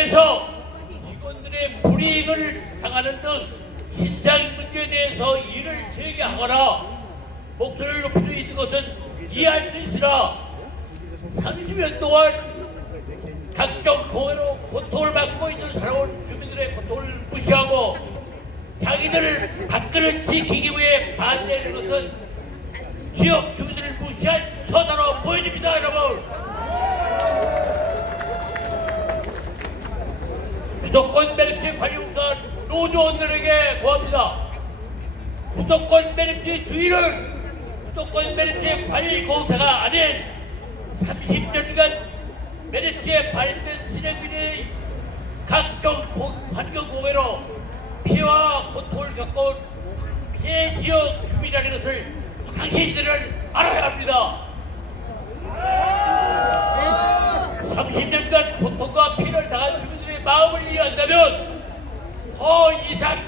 매장에서 직원들의 불이익을 당하는 등 신상 문제에 대해서 이를 제기하거나 목소리를 높일 수 있는 것은 이해할 수 있으나 30년 동안 각종 고해로 고통을 받고 있는 살아온 주민들의 고통을 무시하고 자기들을 밥그릇 지키기 위해 반대하는 것은 지역 주민들을 무시한 서다로 보여집니다, 여러분. 수도권 매립지 관리공사 노조원들에게 고합니다. 수도권 매립지 주인은 수도권 매립지 관리공사가 아닌 30년간 매립지에 발생된 시행인의 각종 환경공해로 피해와 고통을 겪어온 피해 지역 주민이라는 것을 당신들은 알아야 합니다. 30년간 고통과 피해를 당한 주민들의 마음을 이해한다면 더 이상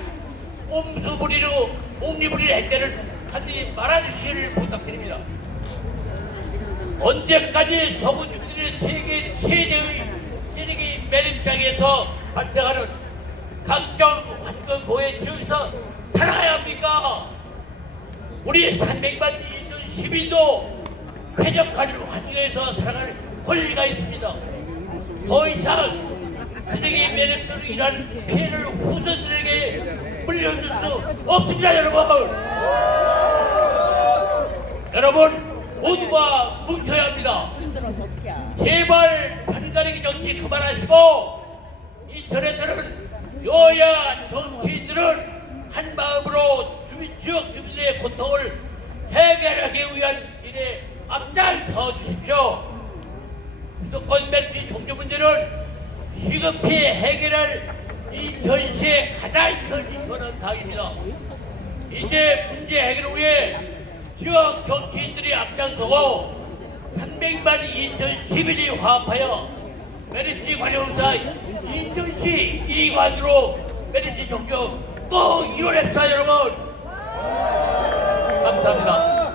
옴수부리로 옹리부리의 행태를 하지 말아주시기를 부탁드립니다. 언제까지 서구 주민들의 세계 최대의 쓰레기 매립장에서 발생하는 각종 환경보호 지역에서 살아야 합니까? 우리 300만 인천 시민도 쾌적한 환경에서 살아갈 권리가 있습니다. 더 이상 쓰레기 매립장으로 인한 피해를 후손들에게 물려줄 수 없습니다, 여러분. 여러분 모두가 뭉쳐야 합니다. 제발 판가르기 정치 그만하시고 인천에서는 여야 정치인들은 한 마음으로 지역 주민들의 고통을 해결하기 위한 일에 앞장서 주십시오. 수도권 매립지 종료 문제는 시급히 해결할 인천시의 가장 큰 인권한 사항입니다. 이제 문제 해결을 위해 지역 정치인들이 앞장서고 300만 인천 시민이 화합하여 매립지 관리공사 인천시 이관으로 매립지 종료 꼭 이뤄냅시다, 여러분. 감사합니다.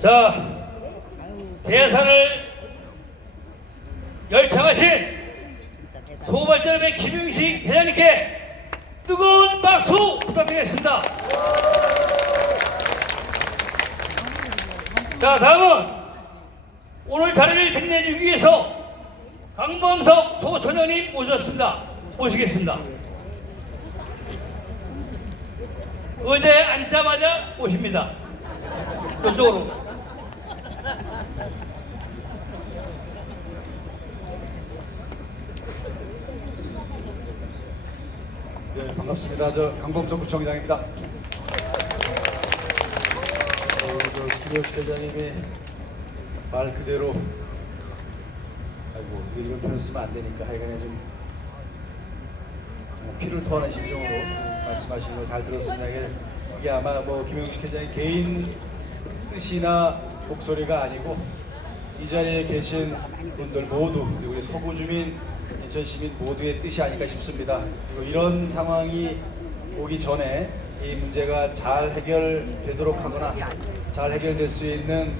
자, 대사를 열창하신 소발전의 김용식 회장님께 뜨거운 박수 부탁드리겠습니다. 자, 다음은 오늘 자리를 빛내주기 위해서 강범석 소소장님 모셨습니다. 모시겠습니다. 의자에 앉자마자 오십니다. 이쪽으로. 네, 반갑습니다. 저 강범석 구청장입니다. 김효식 회장님이 말 그대로 이런 표현 쓰면 안 되니까 하여간에 좀 피를 토하는 심정으로 말씀하시는 거 잘 들었습니다. 이게 아마 김용식 회장의 개인 뜻이나 목소리가 아니고 이 자리에 계신 분들 모두 그리고 우리 서구 주민, 인천 시민 모두의 뜻이 아닐까 싶습니다. 그리고 이런 상황이 오기 전에 이 문제가 잘 해결되도록 하거나 잘 해결될 수 있는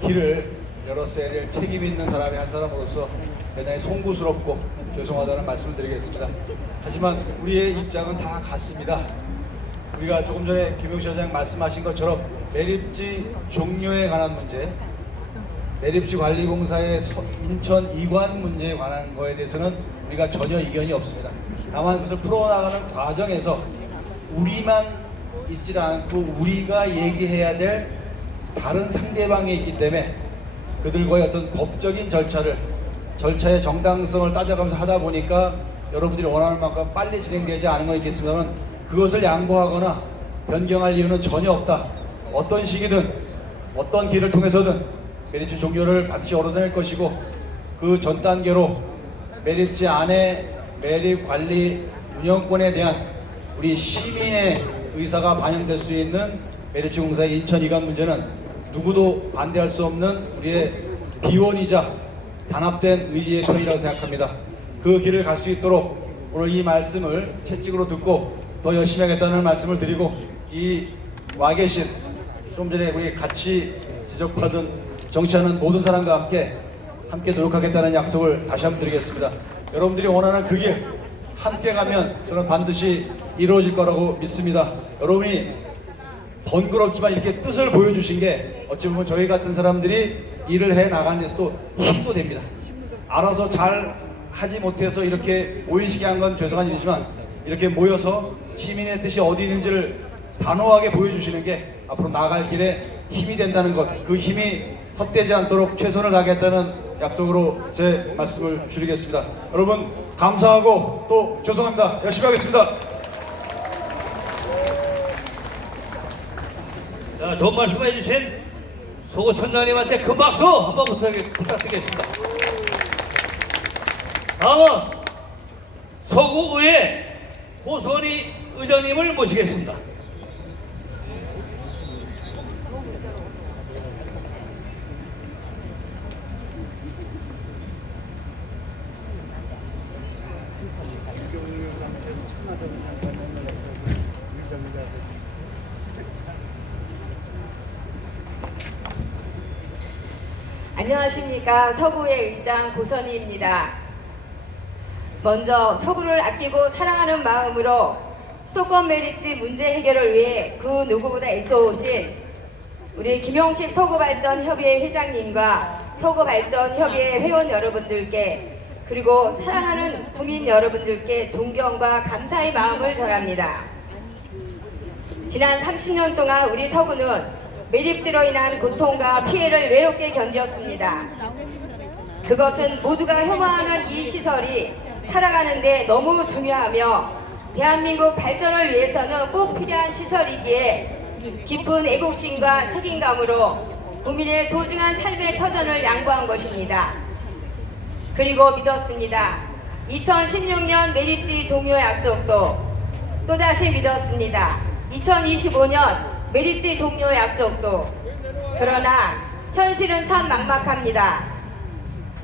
길을 열었어야 될 책임 있는 사람의 한 사람으로서 대단히 송구스럽고 죄송하다는 말씀을 드리겠습니다. 하지만 우리의 입장은 다 같습니다. 우리가 조금 전에 김용식 회장 말씀하신 것처럼 매립지 종료에 관한 문제, 매립지 관리공사의 인천 이관 문제에 관한 거에 대해서는 우리가 전혀 이견이 없습니다. 다만 그것을 풀어나가는 과정에서 우리만 있지 않고 우리가 얘기해야 될 다른 상대방이 있기 때문에 그들과의 어떤 법적인 절차의 정당성을 따져가면서 하다 보니까 여러분들이 원하는 만큼 빨리 진행되지 않은 건 있겠습니다만 그것을 양보하거나 변경할 이유는 전혀 없다. 어떤 시기든 어떤 길을 통해서든 매립지 종료를 반드시 얻어낼 것이고 그 전 단계로 매립지 안에 매립 관리 운영권에 대한 우리 시민의 의사가 반영될 수 있는 매립지 공사의 인천 이관 문제는 누구도 반대할 수 없는 우리의 비원이자 단합된 의지의 표현이라고 생각합니다. 그 길을 갈 수 있도록 오늘 이 말씀을 채찍으로 듣고 더 열심히 하겠다는 말씀을 드리고 이 와 계신 좀 전에 우리 같이 지적받은 정치하는 모든 사람과 함께 노력하겠다는 약속을 다시 한번 드리겠습니다. 여러분들이 원하는 그 길 함께 가면 저는 반드시 이루어질 거라고 믿습니다. 여러분이 번거롭지만 이렇게 뜻을 보여주신 게 어찌 보면 저희 같은 사람들이 일을 해 나가는 데서도 힘도 됩니다. 알아서 잘 하지 못해서 이렇게 모이시게 한 건 죄송한 일이지만 이렇게 모여서 시민의 뜻이 어디 있는지를 단호하게 보여주시는 게 앞으로 나아갈 길에 힘이 된다는 것, 그 힘이 헛되지 않도록 최선을 다하겠다는 약속으로 제 말씀을 줄이겠습니다. 여러분 감사하고 또 죄송합니다. 열심히 하겠습니다. 자, 좋은 말씀 해주신 소구 선장님한테 큰 박수 한번 부탁드리겠습니다. 다음은 서구의회 고선희 의장님을 모시겠습니다. 안녕하십니까. 서구의 의장 고선희입니다. 먼저 서구를 아끼고 사랑하는 마음으로 수도권 매립지 문제 해결을 위해 그 누구보다 애써오신 우리 김용식 서구발전협의회 회장님과 서구발전협의회 회원 여러분들께 그리고 사랑하는 국민 여러분들께 존경과 감사의 마음을 전합니다. 지난 30년 동안 우리 서구는 매립지로 인한 고통과 피해를 외롭게 견디었습니다. 그것은 모두가 혐오하는 이 시설이 살아가는데 너무 중요하며 대한민국 발전을 위해서는 꼭 필요한 시설이기에 깊은 애국심과 책임감으로 국민의 소중한 삶의 터전을 양보한 것입니다. 그리고 믿었습니다. 2016년 매립지 종료 약속도 또다시 믿었습니다. 2025년 매립지 종료 약속도. 그러나 현실은 참 막막합니다.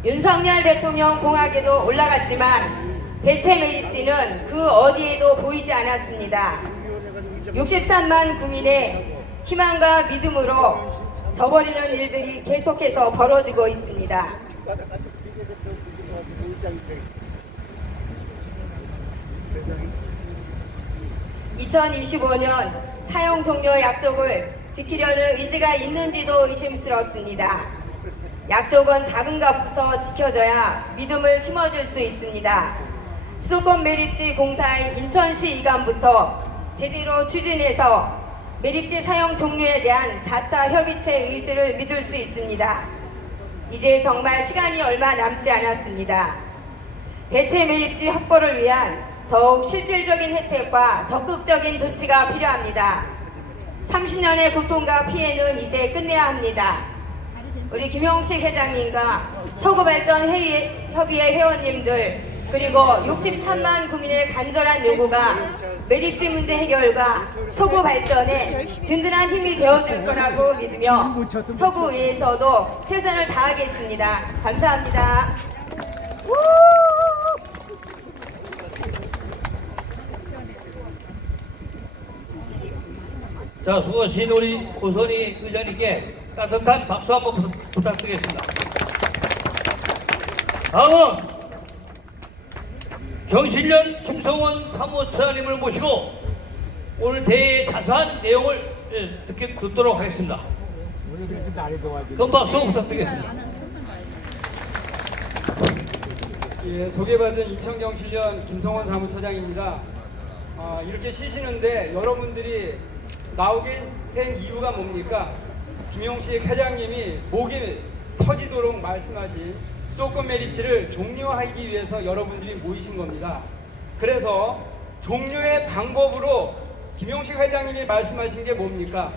윤석열 대통령 공약에도 올라갔지만 대체 매립지는 그 어디에도 보이지 않았습니다. 63만 국민의 희망과 믿음으로 저버리는 일들이 계속해서 벌어지고 있습니다. 2025년 사용 종료 약속을 지키려는 의지가 있는지도 의심스럽습니다. 약속은 작은 것부터 지켜져야 믿음을 심어줄 수 있습니다. 수도권 매립지 공사의 인천시 이관부터 제대로 추진해서 매립지 사용 종료에 대한 4차 협의체 의지를 믿을 수 있습니다. 이제 정말 시간이 얼마 남지 않았습니다. 대체 매립지 확보를 위한 더욱 실질적인 혜택과 적극적인 조치가 필요합니다. 30년의 고통과 피해는 이제 끝내야 합니다. 우리 김용식 회장님과 서구발전협의회 회원님들 그리고 63만 국민의 간절한 요구가 매립지 문제 해결과 서구 발전에 든든한 힘이 되어줄 거라고 믿으며 서구의회에서도 최선을 다하겠습니다. 감사합니다. 자, 수고하신 우리 고선희 의장님께 따뜻한 박수 한번 부탁드리겠습니다. 다음은 경실련 김성원 사무처장님을 모시고 오늘 대회의 자세한 내용을 듣도록 하겠습니다. 큰 박수 부탁드리겠습니다. 예, 소개받은 인천경실련 김성원 사무처장입니다. 이렇게 쉬시는데 여러분들이 나오게 된 이유가 뭡니까? 김용식 회장님이 목이 터지도록 말씀하신 수도권 매립지를 종료하기 위해서 여러분들이 모이신 겁니다. 그래서 종료의 방법으로 김용식 회장님이 말씀하신 게 뭡니까?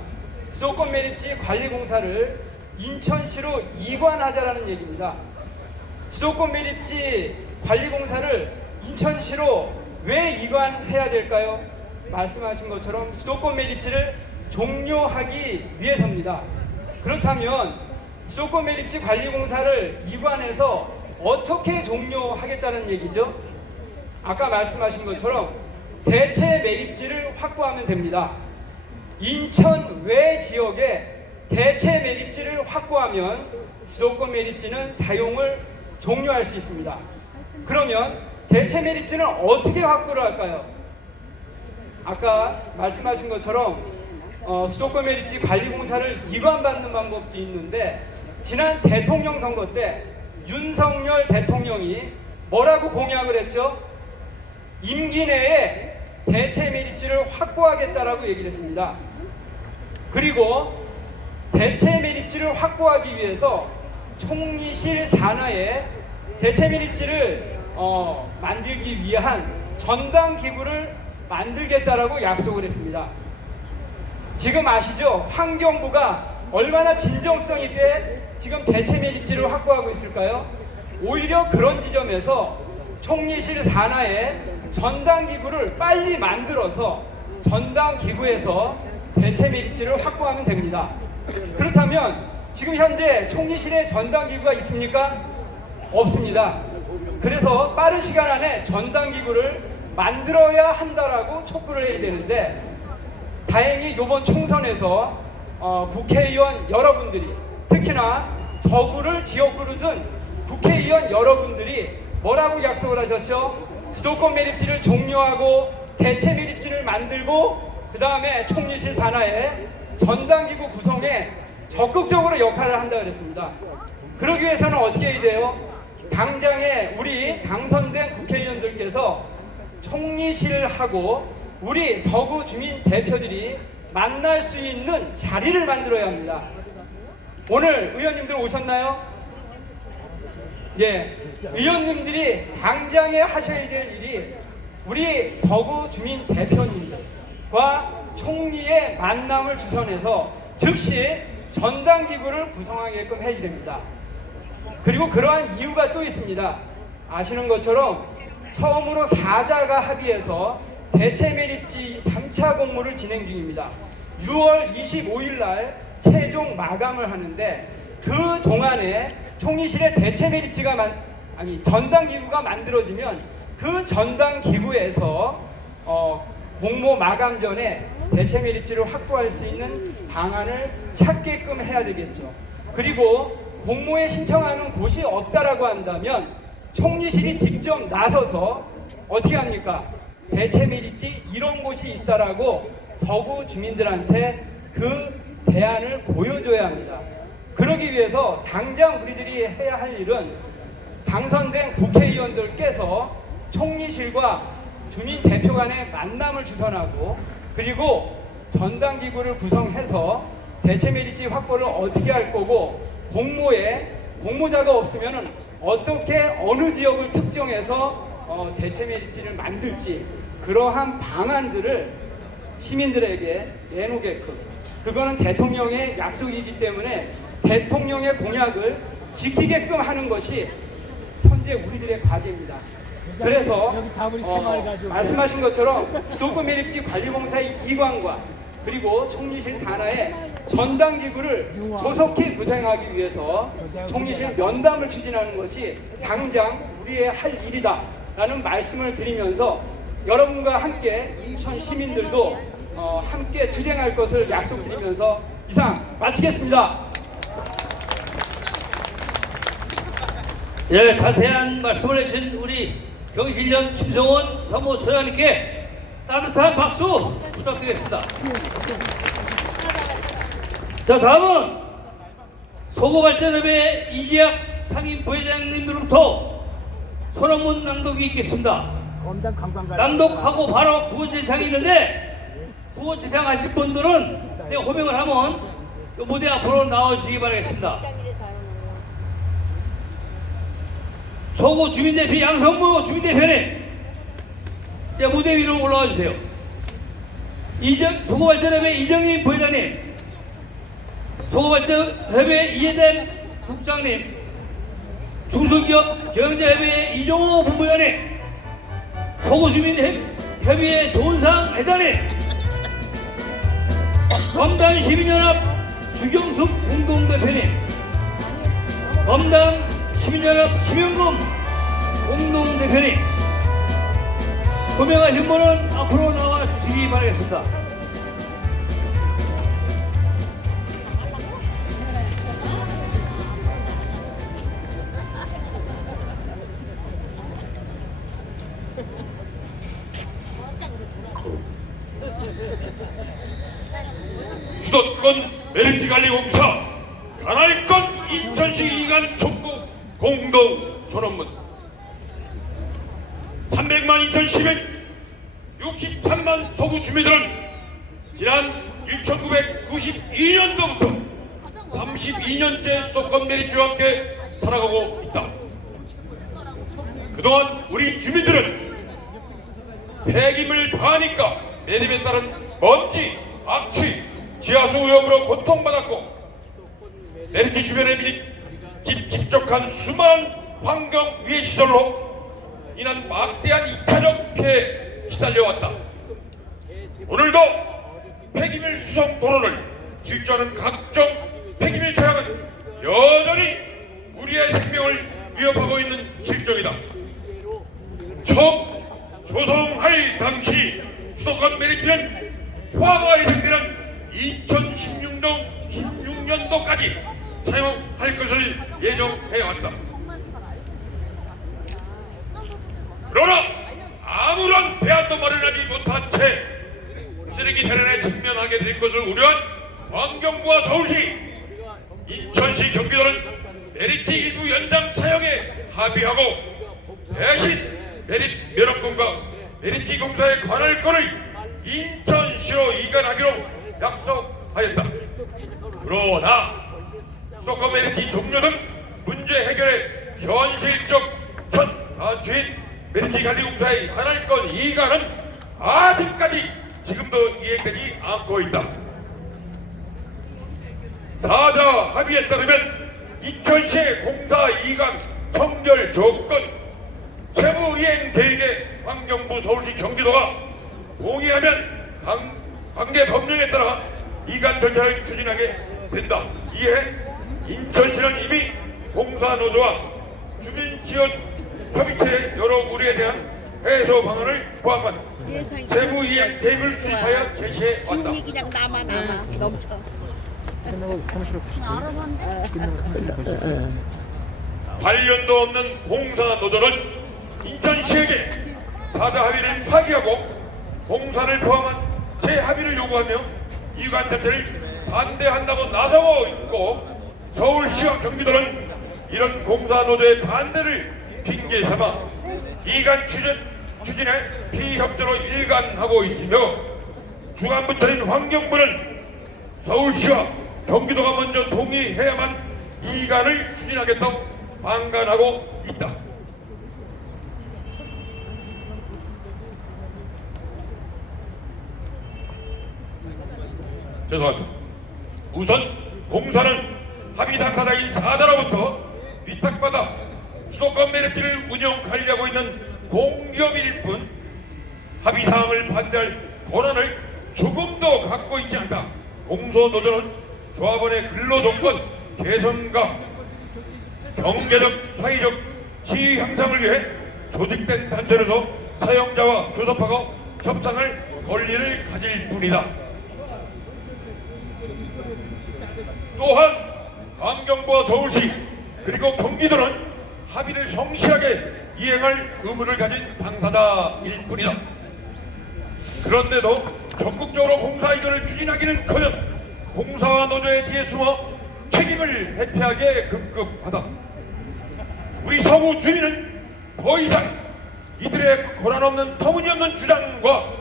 수도권 매립지 관리공사를 인천시로 이관하자라는 얘기입니다. 수도권 매립지 관리공사를 인천시로 왜 이관해야 될까요? 말씀하신 것처럼 수도권 매립지를 종료하기 위해서입니다. 그렇다면 수도권 매립지 관리공사를 이관해서 어떻게 종료하겠다는 얘기죠? 아까 말씀하신 것처럼 대체 매립지를 확보하면 됩니다. 인천 외 지역에 대체 매립지를 확보하면 수도권 매립지는 사용을 종료할 수 있습니다. 그러면 대체 매립지는 어떻게 확보를 할까요? 아까 말씀하신 것처럼 수도권 매립지 관리공사를 이관받는 방법도 있는데, 지난 대통령 선거 때 윤석열 대통령이 뭐라고 공약을 했죠? 임기 내에 대체 매립지를 확보하겠다라고 얘기를 했습니다. 그리고 대체 매립지를 확보하기 위해서 총리실 산하에 대체 매립지를 만들기 위한 전담 기구를 만들겠다라고 약속을 했습니다. 지금 아시죠? 환경부가 얼마나 진정성 있게 지금 대체 매립지를 확보하고 있을까요? 오히려 그런 지점에서 총리실 산하에 전담 기구를 빨리 만들어서 전담 기구에서 대체 매립지를 확보하면 됩니다. 그렇다면 지금 현재 총리실에 전담 기구가 있습니까? 없습니다. 그래서 빠른 시간 안에 전담 기구를 만들어야 한다라고 촉구를 해야 되는데, 다행히 이번 총선에서 국회의원 여러분들이, 특히나 서구를 지역구로 둔 국회의원 여러분들이 뭐라고 약속을 하셨죠? 수도권 매립지를 종료하고 대체 매립지를 만들고 그 다음에 총리실 산하에 전담기구 구성에 적극적으로 역할을 한다 그랬습니다. 그러기 위해서는 어떻게 해야 돼요? 당장에 우리 당선된 국회의원들께서 총리실하고 우리 서구 주민 대표들이 만날 수 있는 자리를 만들어야 합니다. 오늘 의원님들 오셨나요? 예, 의원님들이 당장에 하셔야 될 일이 우리 서구 주민 대표님과 총리의 만남을 주선해서 즉시 전담기구를 구성하게끔 해야 됩니다. 그리고 그러한 이유가 또 있습니다. 아시는 것처럼 처음으로 사자가 합의해서 대체 매립지 3차 공모를 진행 중입니다. 6월 25일 날 최종 마감을 하는데, 그 동안에 총리실에 대체 매립지가 전담기구가 만들어지면 그 전담기구에서 공모 마감 전에 대체 매립지를 확보할 수 있는 방안을 찾게끔 해야 되겠죠. 그리고 공모에 신청하는 곳이 없다라고 한다면 총리실이 직접 나서서 어떻게 합니까? 대체 매립지 이런 곳이 있다라고 서구 주민들한테 그 대안을 보여줘야 합니다. 그러기 위해서 당장 우리들이 해야 할 일은 당선된 국회의원들께서 총리실과 주민 대표 간의 만남을 주선하고, 그리고 전담기구를 구성해서 대체 매립지 확보를 어떻게 할 거고, 공모에 공모자가 없으면 어떻게 어느 지역을 특정해서 대체 매립지를 만들지, 그러한 방안들을 시민들에게 내놓게끔, 그거는 대통령의 약속이기 때문에 대통령의 공약을 지키게끔 하는 것이 현재 우리들의 과제입니다. 그래서 말씀하신 것처럼 수도권 매립지 관리공사의 이관과 그리고 총리실 산하에 전담기구를 조속히 구성하기 위해서 총리실 면담을 추진하는 것이 당장 우리의 할 일이다 라는 말씀을 드리면서, 여러분과 함께 인천 시민들도 함께 투쟁할 것을 약속드리면서 이상 마치겠습니다. 예, 자세한 말씀을 해주신 우리 경실련 김성원 사무처장님께 따뜻한 박수 부탁드리겠습니다. 자, 다음은 서구발전협의 이재학 상임 부회장님으로부터 선언문 낭독이 있겠습니다. 낭독하고 바로 구호제창이 있는데, 구호제창 하실 분들은 호명을 하면 무대 앞으로 나오시기 바라겠습니다. 서구 주민대표 양성무 주민대표님, 무대 위로 올라와 주세요. 서구발전협의 이정임 부회장님, 서구발전협의 이해된 국장님, 중소기업 경영자협의회 이종호 본부장님, 서구주민협의회 조은상 회장님, 검단 시민연합 주경숙 공동대표님, 검단 시민연합 심영금 공동대표님, 호명하신 분은 앞으로 나와 주시기 바라겠습니다. 수도권 메리트관리공사 간할건 인천시 이관 촉구 공동 선언문 300만 2,263만 서구 주민들은 지난 1992년도부터 32년째 수도권 메리트와 함께 살아가고 있다. 그동안 우리 주민들은 폐기물 반입과 내림에 따른 먼지, 악취, 지하수 오염으로 고통받았고 메리트 주변에 집적한 수많은 환경 위해 시설로 인한 막대한 2차적 피해에 시달려왔다. 오늘도 폐기물 수송 도로를 질주하는 각종 폐기물 차량은 여전히 우리의 생명을 위협하고 있는 실정이다. 처음 조성할 당시 수도권 메리트는 포화가 예상되는 2016년도까지 사용할 것을 예정해야 한다. 그러나 아무런 대안도 마련하지 못한 채 쓰레기 대란에 직면하게 될 것을 우려한 환경부와 서울시, 인천시, 경기도는 메리트 일부 연장 사용에 합의하고 대신 메리트 면허권과 메리트 공사의 관할권을 인천시로 이관하기로 약속하였다. 그러나 수도권 메리트 종료 등 문제 해결의 현실적 첫 단추인 메리트 관리공사의 관할권 이관은 아직까지 지금도 이행되지 않고 있다. 사자 합의에 따르면 인천시의 공사 이관 청결 조건 세부 이행 계획에 환경부, 서울시, 경기도가 동의하면 관계 법령에 따라 이관 절차를 추진하게 된다. 이에 인천시는 이미 공사 노조와 주민 지원 협의체의 여러 우려에 대한 해소 방안을 포함한 세부 이행 계획을 수립하여 제시해 왔다. 그냥 남아 넘쳐. 관련도 없는 공사 노조는 인천시에게 사자 합의를 파기하고 공사를 포함한 재합의를 요구하며 이관 자체를 반대한다고 나서고 있고 서울시와 경기도는 이런 공사 노조의 반대를 핑계 삼아 이관 추진에 피협조로 일관하고 있으며 주관부처인 환경부는 서울시와 경기도가 먼저 동의해야만 이관을 추진하겠다고 방관하고 있다. 죄송합니다. 우선 공사는 합의 당사자인 사자로부터 위탁받아 수도권 메리트를 운영 관리하고 있는 공기업일 뿐 합의 사항을 반대할 권한을 조금도 갖고 있지 않다. 공소노조는 조합원의 근로조건 개선과 경제적, 사회적 지위 향상을 위해 조직된 단체로서 사용자와 교섭하고 협상할 권리를 가질 뿐이다. 또한 환경부와 서울시 그리고 경기도는 합의를 성실하게 이행할 의무를 가진 당사자일 뿐이다. 그런데도 적극적으로 공사 이전을 추진하기는커녕 공사와 노조의 뒤에 숨어 책임을 회피하기에 급급하다. 우리 서구 주민은 더 이상 이들의 권한 없는 터무니없는 주장과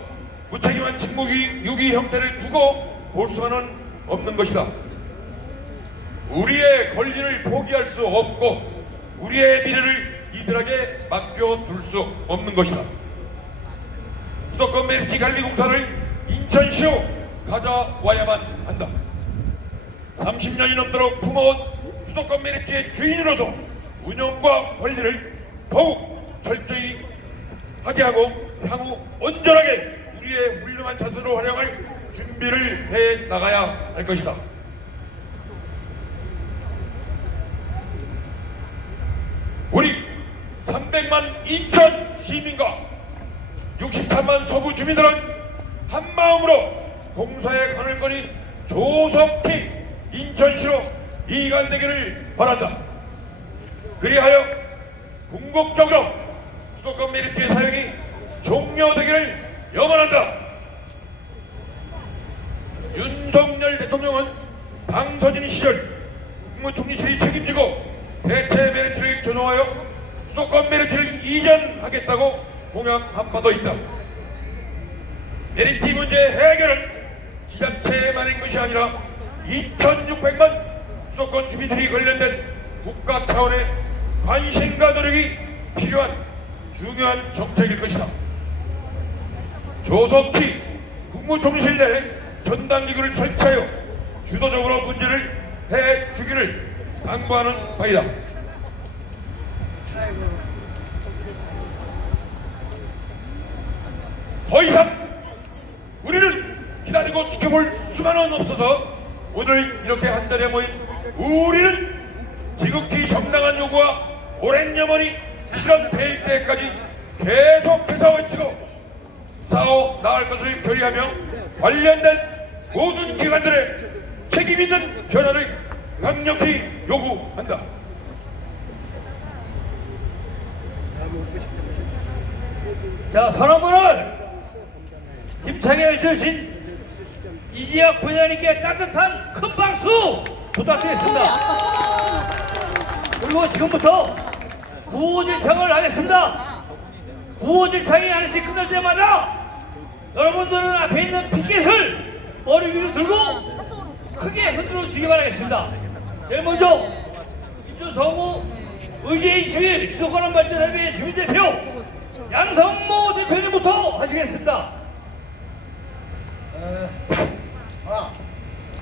무책임한 직무유기 형태를 두고 볼 수만은 없는 것이다. 우리의 권리를 포기할 수 없고 우리의 미래를 이들에게 맡겨둘 수 없는 것이다. 수도권 메리트 관리공사를 인천시로 가져와야만 한다. 30년이 넘도록 품어온 수도권 메리트의 주인으로서 운영과 관리를 더욱 철저히 하게 하고 향후 온전하게 우리의 훌륭한 자산으로 활용할 준비를 해 나가야 할 것이다. 우리 300만 인천 시민과 63만 서구 주민들은 한마음으로 공사의 관할권이 조속히 인천시로 이관되기를 바란다. 그리하여 궁극적으로 수도권 메리트의 사용이 종료되기를 염원한다. 윤석열 대통령은 당선인 시절 국무총리실이 책임지고 대체 메리트를 전용하여 수도권 메리트를 이전하겠다고 공약한 바도 있다. 메리트 문제 해결은 지자체만의 것이 아니라 2,600만 수도권 주민들이 관련된 국가 차원의 관심과 노력이 필요한 중요한 정책일 것이다. 조속히 국무총리실 내 전담기구를 설치하여 주도적으로 문제를 해주기를 당부하는 바이다. 더 이상 우리는 기다리고 지켜볼 수만은 없어서 오늘 이렇게 한자리에 모인 우리는 지극히 정당한 요구와 오랜 염원이 실현될 때까지 계속해서 외치고 싸워 나갈 것을 결의하며 관련된 모든 기관들의 책임 있는 변화를 강력히 요구한다. 자, 선언문을 힘차게 주신 이지혁 부회장님께 따뜻한 큰 박수 부탁드리겠습니다. 그리고 지금부터 구호질창을 하겠습니다. 구호질창이 하나씩 끝날 때마다 여러분들은 앞에 있는 피켓을 머리 위로 들고 크게 흔들어 주시기 바라겠습니다. 제일 먼저 인천 서구 의제 21 수도권 발전협의회 주민대표 양성모 대표님부터 하시겠습니다.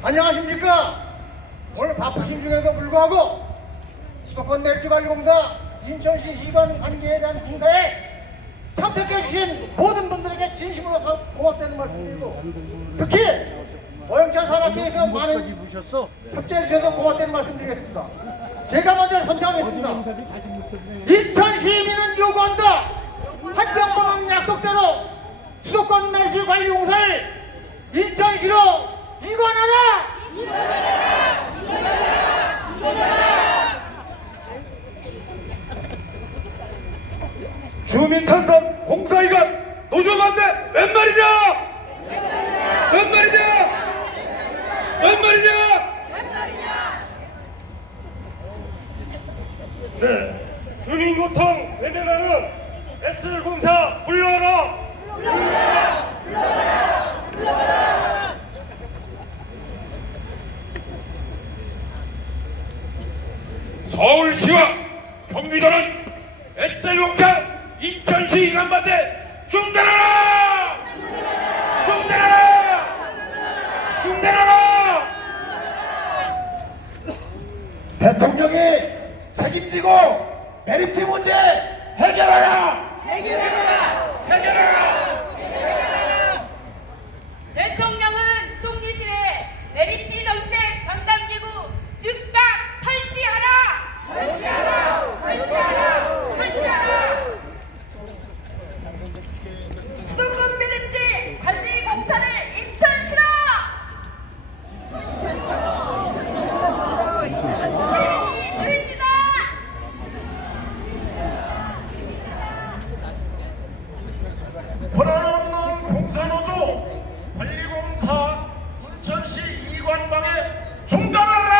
안녕하십니까. 오늘 바쁘신 중에도 불구하고 수도권 메리트관리공사 인천시 이관 관계에 대한 행사에 참석해 주신 모든 분들에게 진심으로 고맙다는 말씀드리고, 특히 오영찬 산악회에서 많은 협조해 주셔서 고맙다는 말씀드리겠습니다. 제가 먼저 선창하겠습니다. 인천 시민은 요구한다. 환경부는 약속대로 수도권 메리트관리공사를 인천시로 이관하라! 주민찬성 공사이관 노조 반대 웬 말이냐? 웬 말이냐? 웬 말이냐? 네, 주민고통 외면하는 S공사 물러라! 서울시와 경기도는 S공사 인천시 이관반대 중단하라! 중단하라! 중단하라! 대통령이 책임지고 메리트 문제 해결하라! 대통령은 총리실에 메리트 정책 전담기구 즉각 설치하라! 수도권 메리트 관리 공사를 인천시로! 시민이 주인이다! 권한 없는 공사노조 관리공사 인천시 이관방에 중단하라!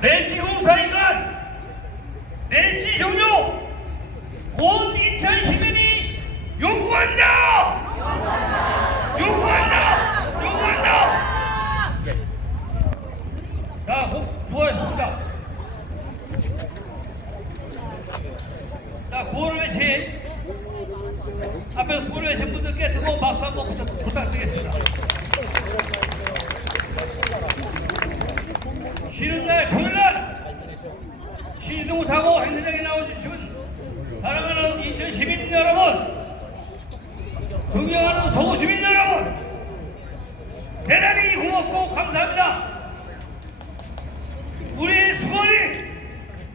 메리트 공사이관 메리트 종료 곧 인천 시민이 요구한다! 자, 수고하셨습니다. 자, 구호를 외친 앞에서 구호를 외친 분들께 뜨거운 박수 한번 부탁드리겠습니다. 쉬는 날, 토요일날 쉬지도 못하고 행사장에 나와주신 사랑하는 인천 시민 여러분, 존경하는 서구 주민 여러분, 대단히 고맙고 감사합니다. 우리의 수건이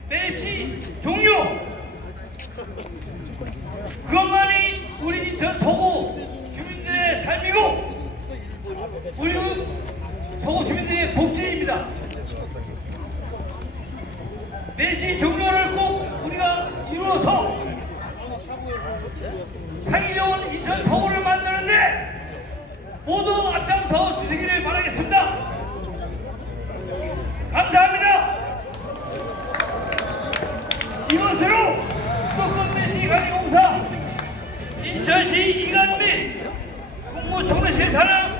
메리트 종료, 그것만이 우리 인천 서구 주민들의 삶이고 우리 서구 주민들의 복지입니다. 매시 종료를 꼭 우리가 이루어서 상이좋은 인천 서울을 만드는데 모두 앞장서 주시기를 바라겠습니다. 감사합니다. 이것으로 수도권 매시 관리공사 인천시 이관빈 국무총리실 산하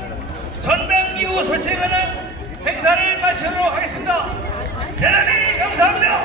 전담기구 설치에 관한 행사를 마치도록 하겠습니다. 대단히 감사합니다.